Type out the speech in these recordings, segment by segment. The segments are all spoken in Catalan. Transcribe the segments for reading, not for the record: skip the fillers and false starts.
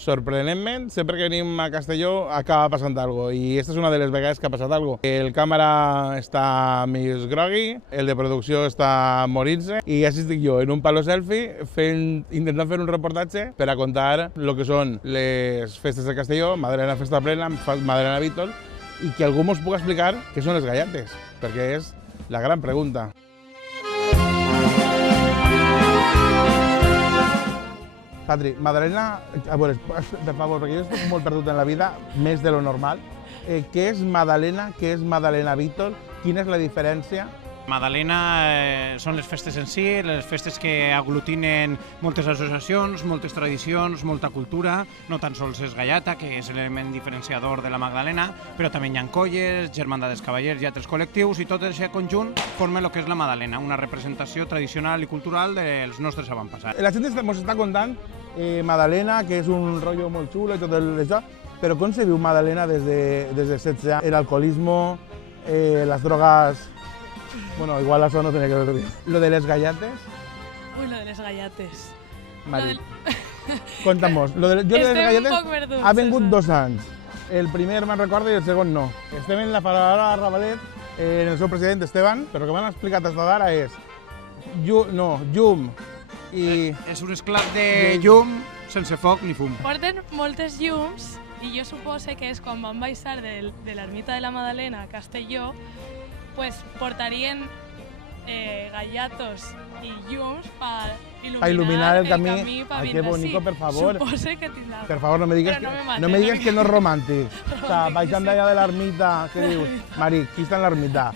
Sorprenentment, sempre que venim a Castelló acaba passant alguna cosa i esta és una de les vegades que ha passat alguna cosa. El càmera està més grogui, el de producció està morint-se i així estic jo, en un palo selfie, intentant fer un reportatge per a contar el que són les festes de Castelló, Madalena Festa Plena, Madalena Vítol, i que algú ens pugui explicar què són les gallates, perquè és la gran pregunta. Patri, Madalena, a veure, per favor, perquè jo estic molt perdut en la vida, més de lo normal. Què és Madalena, què és Madalena Vítol, quina és la diferència? Madalena són les festes en si, les festes que aglutinen moltes associacions, moltes tradicions, molta cultura, no tan sols és gallata, que és l'element diferenciador de la Magdalena, però també hi ha colles, germandad dels cavallers i altres col·lectius, i tot aquest conjunt forma el que és la Madalena, una representació tradicional i cultural dels nostres avantpassats. La gent ens està contant Madalena, que és un rotllo molt xulo i tot això, però com se viu Madalena des de 16 anys? El alcoholismo, les drogas... Bueno, igual això no tiene que ver. Lo de les gallates. Uy, lo de les gallates. Mari, conta'mos. Yo lo de les gallates ha vengut 2 anys. El primer me'n recordo i el segon no. Estem en la Faraó Ravalet, en el seu president Esteban, però el que m'han explicat fins d'ara és llum i... És un esclat de llum sense foc ni fum. Porten moltes llums i jo supose que és quan van baixar de l'ermita de la Madalena a Castelló, pues portarien gallatos i llums per il·luminar el camí per vindre. Qué bonito, per favor. Supose que tindrà. Per favor, no me digues que no és romàntic. O sea, baixant d'allà de l'ermita, què dius? Mari, qui està en l'ermita?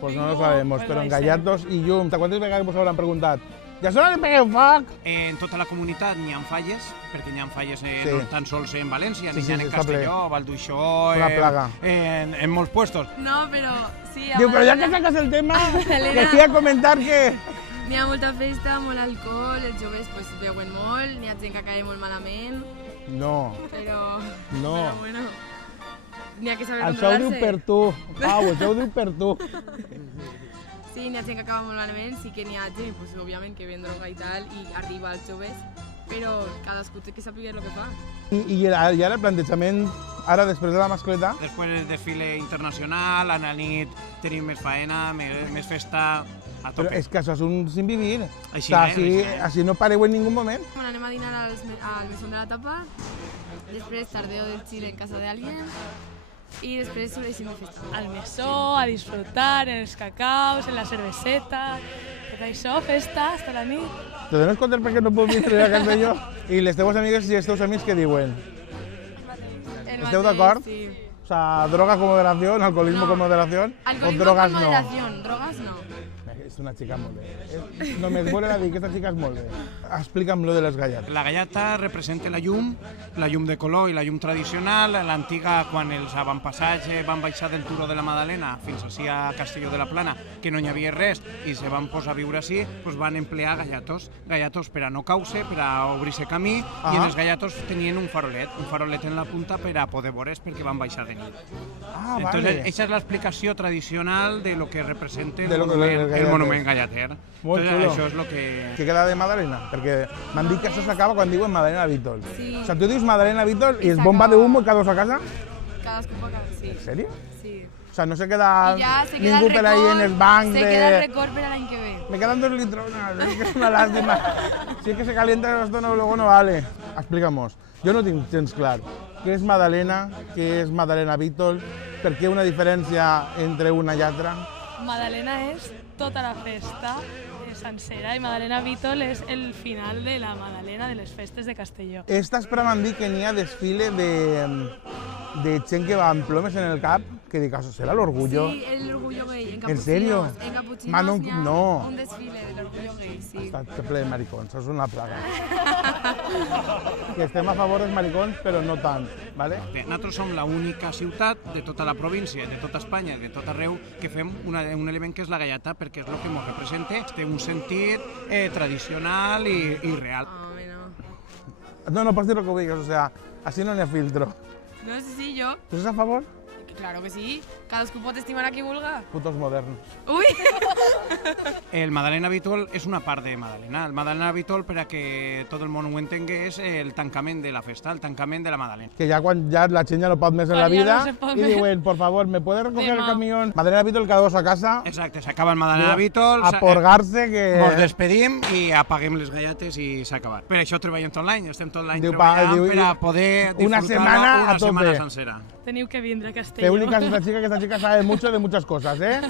Pues no lo sabemos, però en gallatos i llums. ¿Quantes vegades vos hauran preguntat? Ja sona que pegueu foc! En tota la comunitat n'hi ha falles, perquè n'hi ha falles no tan sols en València, n'hi ha en Castelló, Valduixó, en molts puestos. No, però sí... Diu, però ja que sacas el tema, que sí a comentar que... N'hi ha molta festa, molt alcohol, els joves pues, beuen molt, n'hi ha gent que acaba molt malament... No. Però... No. Però bueno... N'hi ha que saber controlar-se. Això ho diu per tu. Pau, això ho diu per tu. Sí, n'hi ha gent que acaba molt malament, sí que n'hi ha gent, pues, òbviament, que ven droga i tal, i arriba als joves, però cadascú té que saber el que fa. I ara el plantejament, ara després de la mascleta... Després del desfile internacional, a la nit tenim més faena, més festa a tope. Però és que això és un sin vivir. Així no pareu en ningú moment. Bueno, anem a dinar al Mesón de la Tapa, després tardeo del Xile en casa d'algú, i després soreixen de festa. Al mesó, a disfrutar, en els cacaus, en la cerveseta, tot això, festa, hasta la nit. Te dones compte perquè no puc vindre a Castelló? I les teves amigues i els teus amics què diuen? ¿Esteu d'acord? Sí. O sea, droga con moderación, alcoholismo con moderación, o drogas no? Alcoholismo con moderación, drogas no. És una xica molt bé. Només volen a dir que aquesta xica és molt bé. Explica'm lo de les gallates. La gallata representa la llum de color i la llum tradicional. L'antiga, quan els avantpassats van baixar del turó de la Madalena fins ací a Castelló de la Plana, que no hi havia res, i se van posar a viure així, doncs van emplear gallatos. Gallatos per a no causa, per a obrir-se camí, i en els gallatos tenien un farolet en la punta per a poder veure's perquè van baixar de nit. Entonces, aquesta és l'explicació tradicional de lo que representa el monument gallater. Molt xulo. Això és el que... Què queda de Madalena? Perquè m'han dit que això s'acaba quan diuen Madalena Vítol. Sí. O sea, tu dius Madalena Vítol i es bomba de humo cada dos a casa? Cadascú per casa, sí. ¿En serio? Sí. O sea, no se queda se ningú per ahí en el banc se queda el record per l'any que ve. Me quedan 2 litronas, es que es una lástima. Si es que se calienta esto, no, luego no vale. Explícamos. Jo no tinc gens clar. Què és Madalena? Què és Madalena Vítol? Per què una diferència entre una i altra? Madalena és tota la festa sencera i Madalena Vítol és el final de la Madalena de les festes de Castelló. Estas para m'han dit que n'hi ha desfile de gent que va amb plomes en el cap, que dic, això serà l'orgullo. Sí, el orgullo gay, en ¿En serio? En capuchinos no. Un desfile del orgullo gay, sí. Està ple de maricons, això és una plaga. Que estem a favor dels maricons, però no tant, ¿vale? Nosaltres som l'única ciutat de tota la província, de tota Espanya, de tot arreu, que fem un element que és la gallata, perquè és el que ens representa, té un sentit tradicional i real. No, pots dir el que vulguis, o sea, així no n'hi ha filtro. No sé si jo... ¿Tú estás a favor? Claro que sí, cadascú pot estimar a qui vulga. Putos moderns. Ui! El Madalena Vitol és una part de Madalena. El Madalena Vitol, per a que tot el món ho entengui, és el tancament de la festa, el tancament de la Madalena. Que ya cuando ya la chiña no pot més en la Quan ja vida no se pot y més. diuen, por favor, ¿me puede recoger el Demà. camión? Madalena Vitol, cada dos a casa, Exacte, s'acaba el Madalena Vitol, a porgarse que... ens despedim i apaguem les galletes i s'ha acabat. Per això treballem tot l'any, estem tot l'any Diu, treballant diu, per a poder una disfrutar-la setmana a una tope. setmana sencera. Teniu que vindre a Qué Castelló. única es esta chica, que esta chica sabe mucho de muchas cosas, ¿eh?